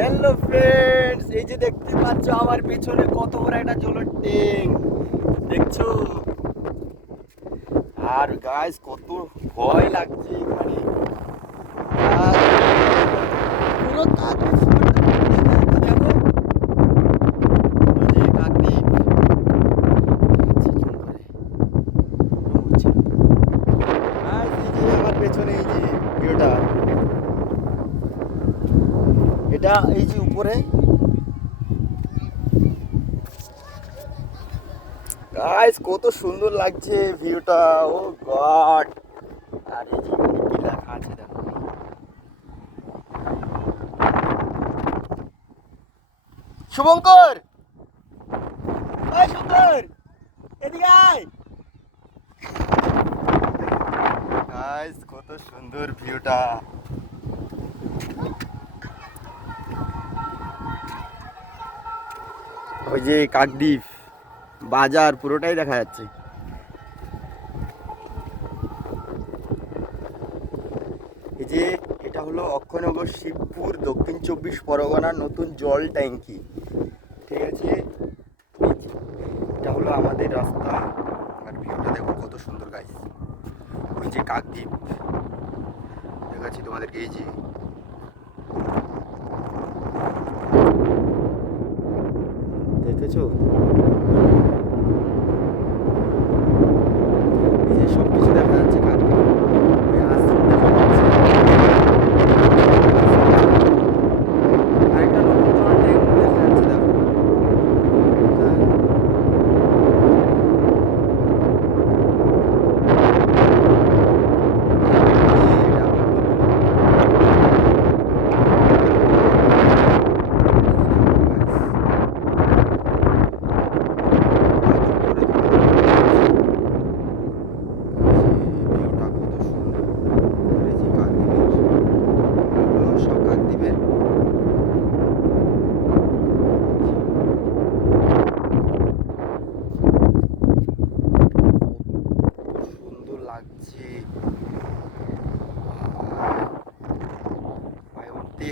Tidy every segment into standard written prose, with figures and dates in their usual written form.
Hello friends, এই যে দেখতে পাচ্ছ আমার পেছনে কত বড় একটা জলের ট্যাঙ্ক দেখছো। আর গাইস কত ভয় লাগছে এখানে। আর পুরো কাকদ্বীপ শহরটা দেখো, ওই যে কাকদ্বীপ আর এই যে আমার পেছনে এই যে ভিউটা, এটা এই যে উপরে গাইস কত সুন্দর লাগছে ভিউটা। ও গড, আর এই যে এখানে কি লেখা আছে দেখো। শুভঙ্কর, ওই শঙ্কর, এদিকে আয়। গাইস কত সুন্দর ভিউটা। ওই যে কাকদ্বীপ বাজার পুরোটাই দেখা যাচ্ছে। এই যে এটা হলো অক্ষয়নগর শিবপুর দক্ষিণ 24 পরগনার নতুন জল ট্যাঙ্কি, ঠিক আছে। এই যে এটা হলো আমাদের রাস্তা, আর ভিউটা দেখো কত সুন্দর গাইস। ওই যে কাকদ্বীপ দেখাচ্ছি তোমাদেরকে, এই যে দেখেছো, এই যে সব কিছু দেখা যাচ্ছে কাকদ্বীপ। ওই আশ্রম দেখা যাচ্ছে, আরেকটা নতুন জল ট্যাঙ্ক দেখা যাচ্ছে দেখো।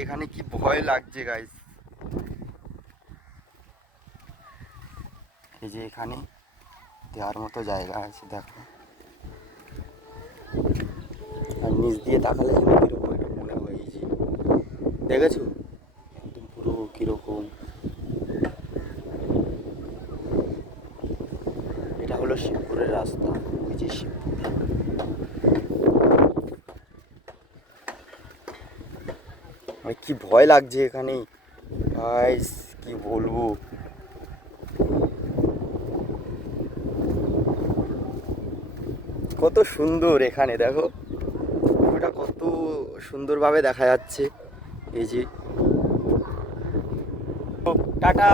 এখানে কি ভয় লাগছে গাইস। এই যে এখানে দেওয়ার মতো জায়গা আছে দেখো, আর নিচ দিয়ে তাকালে কিরকম একটা মনে হয়। এই যে দেখেছো একদম পুরো কিরকম। এটা হলো শিবপুরের রাস্তা, ওই যে শিবপুর। আমার কি ভয় লাগছে এখানে গাইস, কি বলবো। কত সুন্দর এখানে দেখো, ওটা কত সুন্দরভাবে দেখা যাচ্ছে। এই যে টাটা।